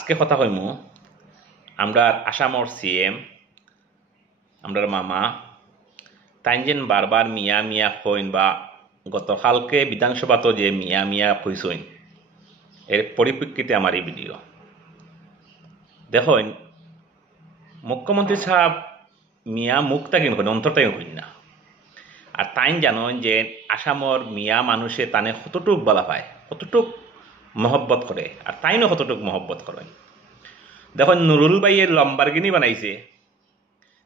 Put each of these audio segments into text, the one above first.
আজকে কথা কইমু আমরা আসামর সিএম আমরার মামা তাইনজেন বারবার মিয়া মিয়া কইন বা গতকালকে বিধানসভাতে যে মিয়া মিয়া কইসইন এর পরিপ্রেক্ষিতে আমার এই ভিডিও দেখুন মুখ্যমন্ত্রী সাহেব মিয়া মুখটা কিন করেন অন্তরটা কিন করেন না আর তাইন জানেন যে আসামর মিয়া মানুষে তানে কতটুক বলা পায় কতটুক মহব্বত করে আর তাইনও কতটুক মহব্বত করেন দেখুন নুরুল ভাইয়ের লম্বারগিনি বানাইছে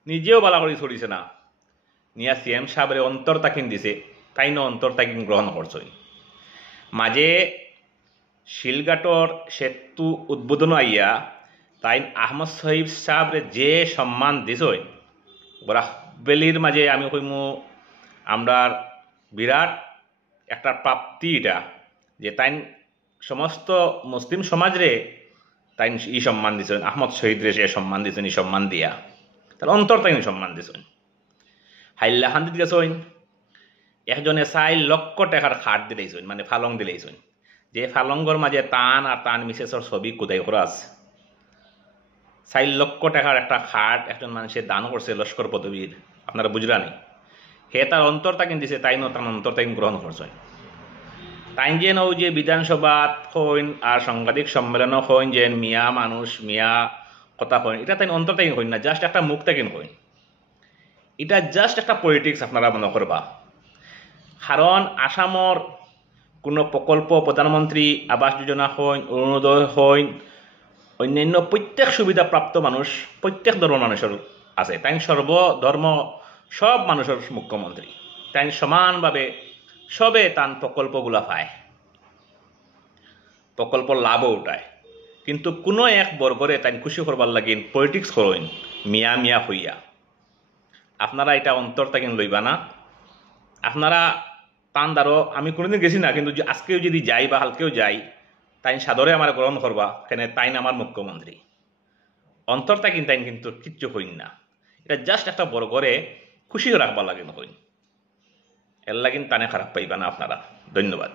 নিজেও বালা করে ছড়িছে না নিয়া সিএম সাহেবের অন্তর তাকিন দিছে তাইনও অন্তর তাকিন গ্রহণ করছই মাঝে শিলঘাটর সেতু উদ্বোধন আইয়া তাইন আহমদ শহীদ সাহেবরে যে সম্মান দিছই বরাবেলির মাঝে আমি কইমু আমরার বিরাট একটা প্রাপ্তি এটা যে তাইন সমস্ত মুসলিম সমাজরে তাই ই সম্মান দিছেন আহমদ শহীদরে যে সম্মান দিছেন এই সম্মান দিয়া তার অন্তর তাই সম্মান দিছেন হাইল্লা হান্দিত গেছেন একজনে 4 লক্ষ টাকার খাট দিলেইছেন মানে ফালং দিলেইছেন যে ফালঙ্গর মাঝে তান আর তান মিসেসর ছবি কোদাই করা আছে 4 লক্ষ টাকার একটা খাট একজন মানুষের দান করছে লস্কর পদবীর আপনারা বুঝরানি হে তার অন্তর তাকিন দিছে তাই তার অন্তর তাকিন গ্রহণ করছেন তাই যে নৌ যে বিধানসভা হইন আর সাংবাদিক সম্মেলনও হইন যে মিয়া মানুষ মিয়া কথা হইন এটা তাই অন্তর তাই হইন না জাস্ট একটা মুখ তাকিন হইন এটা জাস্ট একটা পলিটিক্স আপনারা মনে করবা কারণ আসামর কোনো প্রকল্প প্রধানমন্ত্রী আবাস যোজনা হইন অরুণোদয় হইন অন্যান্য প্রত্যেক সুবিধা প্রাপ্ত মানুষ প্রত্যেক ধর্ম মানুষের আছে তাই সর্বধর্ম সব মানুষের মুখ্যমন্ত্রী তাই সমানভাবে সবে তান প্রকল্পগুলা পায় প্রকল্প লাভও উঠায় কিন্তু কোনো এক বর্গরে তাই খুশি করবার লাগিন পলিটিক্স করেন মিয়া মিয়া হইয়া আপনারা এটা অন্তর তাকিন লইবা না আপনারা তান দ্বারো আমি কোনোদিন গেছি না কিন্তু আজকেও যদি যাই বা হালকেও যাই তাই সাদরে আমার গ্রহণ করবা কেন তাইন আমার মুখ্যমন্ত্রী অন্তর তাকিন তাইন কিন্তু কিচ্ছু হইন না এটা জাস্ট একটা বর্গরে খুশি রাখবার লাগে হইন এর লাগিন তানে খারাপ পাইবা না আপনারা ধন্যবাদ।